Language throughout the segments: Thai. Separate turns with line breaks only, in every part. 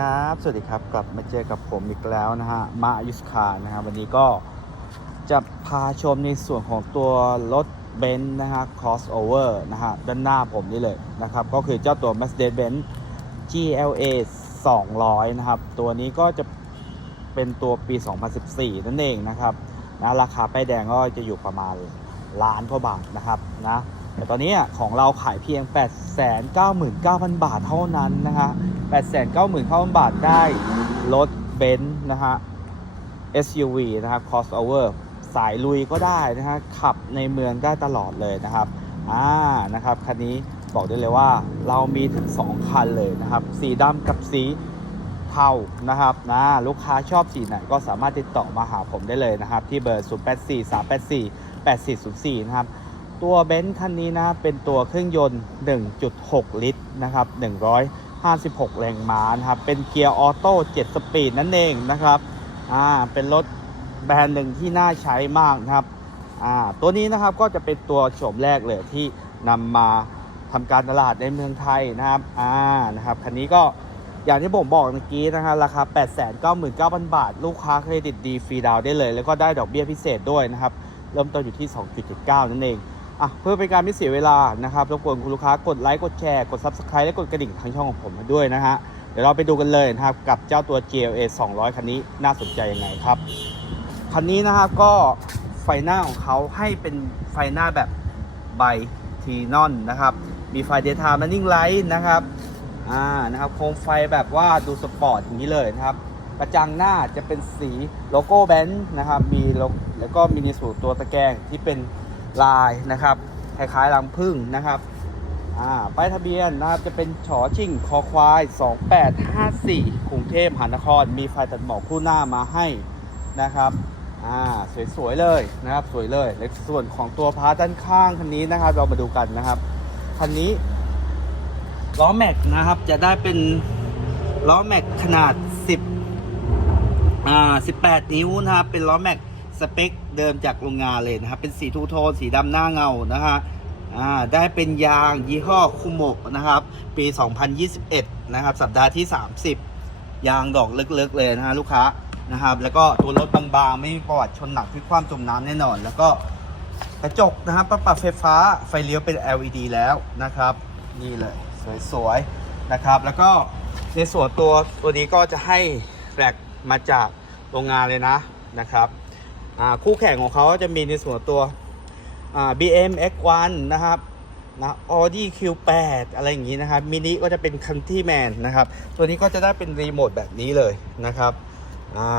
ครับ สวัสดีครับ กลับมาเจอกับผมอีกแล้วนะฮะ มายุสคานะฮะ วันนี้ก็จะพาชมในส่วนของตัวรถเบนซ์นะฮะ crossover นะฮะ ด้านหน้าผมนี่เลยนะครับ ก็คือเจ้าตัว Mercedes-Benz GLA 200 นะครับ ตัวนี้ก็จะเป็นตัวปี 2014 นั่นเองนะครับ นะ ราคาป้ายแดงก็จะอยู่ประมาณล้านกว่าบาทนะครับ นะ แต่ตอนนี้ของเราขายเพียง 899,000 บาทเท่านั้นนะฮะ 899,000 บาทได้รถเบนซ์นะฮะ SUV นะครับ crossover สายลุยก็ได้นะฮะ ขับในเมืองได้ตลอดเลยนะครับ อ่า นะครับ คันนี้บอกได้เลยว่าเรามีถึง 2 คันเลยนะครับ สีดำกับสีเทานะครับนะลูกค้าชอบสีไหนก็สามารถติดต่อมาหาผมได้เลยนะครับ ที่เบอร์ 084384 8404 นะครับ ตัวเบนซ์คันนี้นะ เป็นตัวเครื่องยนต์ 1.6 ลิตรนะครับ 56 แรงม้านะครับ เป็นเกียร์ออโต้ 7 สปีดนั่นเองนะครับ อ่า เป็นรถแบรนด์หนึ่งที่น่าใช้มากนะครับ อ่า ตัวนี้นะครับก็จะเป็นตัวโฉมแรกเลยที่นำมาทำการตลาดในเมืองไทยนะครับ อ่า นะครับ คันนี้ก็อย่างที่ผมบอกเมื่อกี้นะฮะราคา 899,000 บาท ลูกค้าเครดิตดีฟรีดาวน์ได้เลย แล้วก็ได้ดอกเบี้ยพิเศษด้วยนะครับ เริ่มต้นอยู่ที่ 2.79 นั่นเอง อะเพื่อเป็นการไม่เสียเวลานะครับรบกวนคุณลูกค้ากดไลค์กดแชร์กด Subscribe และกดกระดิ่งทางช่องของผมด้วยนะฮะเดี๋ยวเราไปดูกันเลยนะครับกับเจ้าตัว GLA 200 คันนี้น่าสนใจยังไงครับ คันนี้นะครับก็ไฟหน้าของเขาให้เป็นไฟหน้าแบบไบทีนอนนะครับ มีไฟ daytime running light นะครับอ่านะครับโคมไฟแบบว่าดูสปอร์ตอย่างนี้เลยนะครับกระจังหน้าจะเป็นสีโลโก้แบนซ์นะครับมีแล้วก็มีในส่วนตัวตะแกรงที่เป็น ลายนะครับคล้ายๆรังผึ้งนะครับอ่าป้ายทะเบียนนะครับจะเป็นฉอชิงคอควาย 2854กรุงเทพมหานคร มีไฟตัดหมอกคู่หน้ามาให้นะครับอ่าสวยๆเลยนะครับสวยเลยในส่วนของตัวพาร์ทด้านข้างคันนี้นะครับ เรามาดูกันนะครับคันนี้ล้อแม็กนะครับจะได้เป็นล้อแม็กขนาด 10อ่า18 นิ้วนะครับเป็นล้อแม็กสเปค เดิมจากโรงงานเลยนะครับ เป็นสีทูโทนสีดำหน้าเงานะฮะได้เป็นยางยี่ห้อคุโมะนะครับ ปี 2021 นะครับ สัปดาห์ที่ 30 ยางดอกลึกๆเลยนะฮะลูกค้านะครับ แล้วก็ตัวรถบางๆ ไม่มีประวัติชนหนักที่ความจมน้ำแน่นอน แล้วก็กระจกนะครับปรับไฟฟ้าไฟเลี้ยวเป็น LED แล้วนะครับ นี่เลยสวยๆนะครับ แล้วก็ในส่วนตัวตัวนี้ก็จะให้แรกมาจากโรงงานเลยนะนะครับ คู่แข่งของเขาจะมีในส่วนตัวอ่า BM X1 นะครับนะ Audi Q8 อะไรอย่างนี้นะครับมินิก็จะเป็น Country Man นะครับ ตัวนี้ก็จะได้เป็นรีโมทแบบนี้เลยนะครับอ่า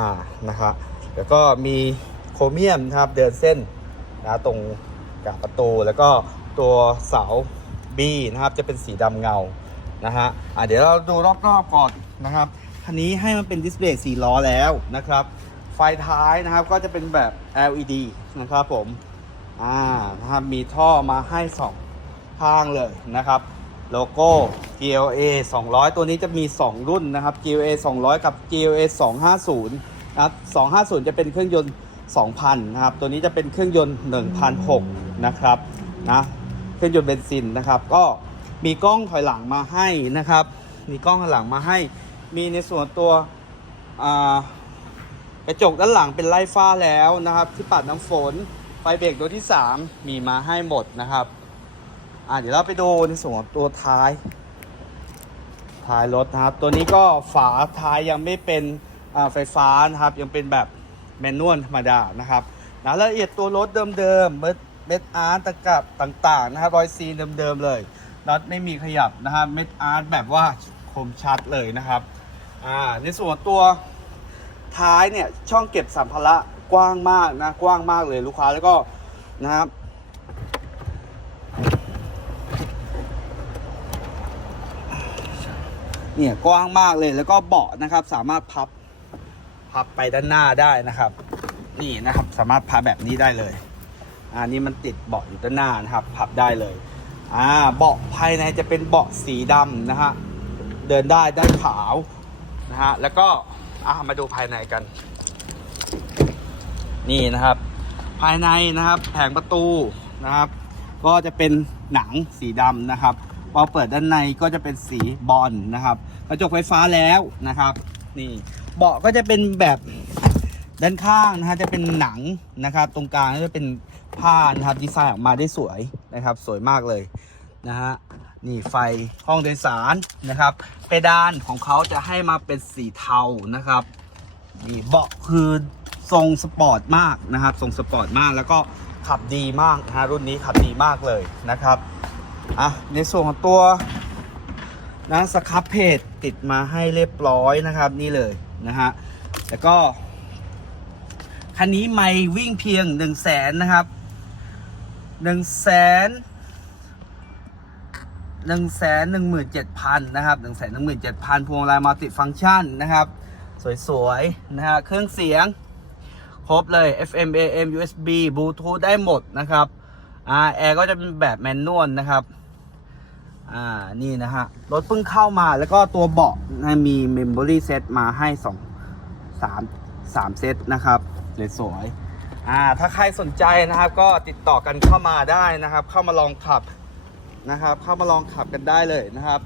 นะครับแล้วก็มีโครเมียมนะครับเดินเส้นนะตรงกับประตู แล้วก็ตัวเสา B นะครับจะเป็นสีดำเงานะฮะอ่าเดี๋ยวเราดูรอบๆก่อนนะครับคันนี้ให้มันเป็นดิสเพลย์4ล้อแล้วนะครับ ไฟท้ายนะครับก็จะเป็นแบบ LED นะครับผม อ่านะครับมีท่อมาให้สองข้างเลยนะครับ โลโก้ GLA 200 ตัวนี้จะมี 2 รุ่นนะครับ GLA 200 กับ GLA 250นะครับ250 จะเป็นเครื่องยนต์ 2,000 นะครับ ตัวนี้จะเป็นเครื่องยนต์1,600นะครับนะเครื่องยนต์เบนซินนะครับ ก็มีกล้องถอยหลังมาให้นะครับ มีกล้องถอยหลังมาให้ มีในส่วนตัวอ่า กระจกด้านหลังเป็นไล่ฟ้าแล้วนะครับ ที่ปัดน้ำฝนไฟเบรกตัวที่ 3 มีมาให้หมดนะครับ อ่าเดี๋ยวเราไปดูในส่วนของตัวท้าย ท้ายรถนะครับ ตัวนี้ก็ฝาท้ายยังไม่เป็นอ่าไฟฟ้านะครับ ยังเป็นแบบแมนนวลธรรมดานะครับนะรายละเอียดตัวรถเดิมๆเม็ดเม็ดอาร์ตตะกับต่างๆนะครับรอยซีนเดิมๆเลยน็อตไม่มีขยับนะครับเม็ดอาร์ตแบบว่าคมชัดเลยนะครับ อ่าในส่วนตัว ท้ายเนี่ยช่องเก็บสัมภาระกว้างมากนะกว้างมากเลยลูกค้าแล้วก็นะครับเนี่ยกว้างมากเลยแล้วก็เบาะนะครับ สามารถพับพับไปด้านหน้าได้นะครับ นี่นะครับสามารถพับแบบนี้ได้เลยอันนี้มันติดเบาะอยู่ด้านหน้านะครับ พับได้เลยอ่าเบาะภายในจะเป็นเบาะสีดำนะฮะเดินได้ด้านขาวนะฮะแล้วก็ อะมาดูภายในกัน นี่นะครับ ภายในนะครับ แผงประตูนะครับ ก็จะเป็นหนังสีดำนะครับพอเปิดด้านในก็จะเป็นสีบอลนะครับ กระจกไฟฟ้าแล้วนะครับ นี่เบาะก็จะเป็นแบบด้านข้างนะฮะจะเป็นหนังนะครับ ตรงกลางก็จะเป็นผ้านะครับดีไซน์ออกมาได้สวยนะครับ สวยมากเลยนะฮะ นี่ไฟห้องโดยสารนะครับเพดานของเขาจะให้มาเป็นสีเทานะครับนี่เบาะคือทรงสปอร์ตมากนะครับ ทรงสปอร์ตมากแล้วก็ขับดีมากนะฮะรุ่นนี้ขับดีมากเลยนะครับอะในส่วนของตัวนะสครับเพจติดมาให้เรียบร้อยนะครับนี่เลยนะฮะแล้วก็คันนี้ไม่วิ่งเพียง1 0 0 0 0แสนนะครับ1 0 0 0 0 0 1 1 7 0 0 0 นะครับ 1 1 7 0 0 0 พวงมาลัยมัลติฟังก์ชันนะครับ สวยๆ นะฮะ เครื่องเสียง ครบเลย FM AM USB Bluetooth ได้หมดนะครับอ่าแอร์ก็จะเป็นแบบแมนนวลนะครับอ่านี่นะฮะ รถเพิ่งเข้ามาแล้วก็ตัวเบาะนะมี Memory Set มาให้ 2 3 3 เซตนะครับสวยๆอ่าถ้าใครสนใจนะครับก็ติดต่อกันเข้ามาได้นะครับ เข้ามาลองขับ นะครับ เข้ามาลองขับกันได้เลยนะครับ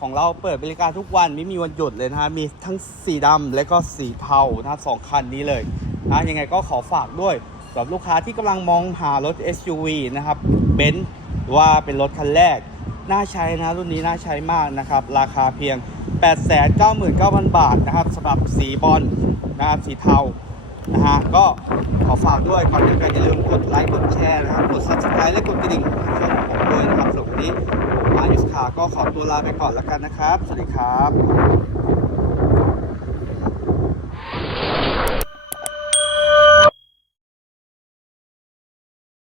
ของเราเปิดบริการทุกวันไม่มีวันหยุดเลยนะฮะมีทั้งสีดำและก็สีเทานะสองคันนี้เลยนะยังไงก็ขอฝากด้วยสำหรับลูกค้าที่กำลังมองหารถ SUV นะครับเบนซ์ว่าเป็นรถคันแรกน่าใช้นะรุ่นนี้น่าใช้มากนะครับ ราคาเพียง 899,000 บาทนะครับสำหรับสีบอลนะครับสีเทานะฮะก็ขอฝากด้วยก่อนอื่นก็อย่าลืมกดไลค์กดแชร์นะครับกด subscribe และกดกระดิ่ง ด้วยนะครับสำหรับวันนี้มาอิสคาก็ขอตัวลาไปก่อนแล้วกันนะครับ สวัสดีครับ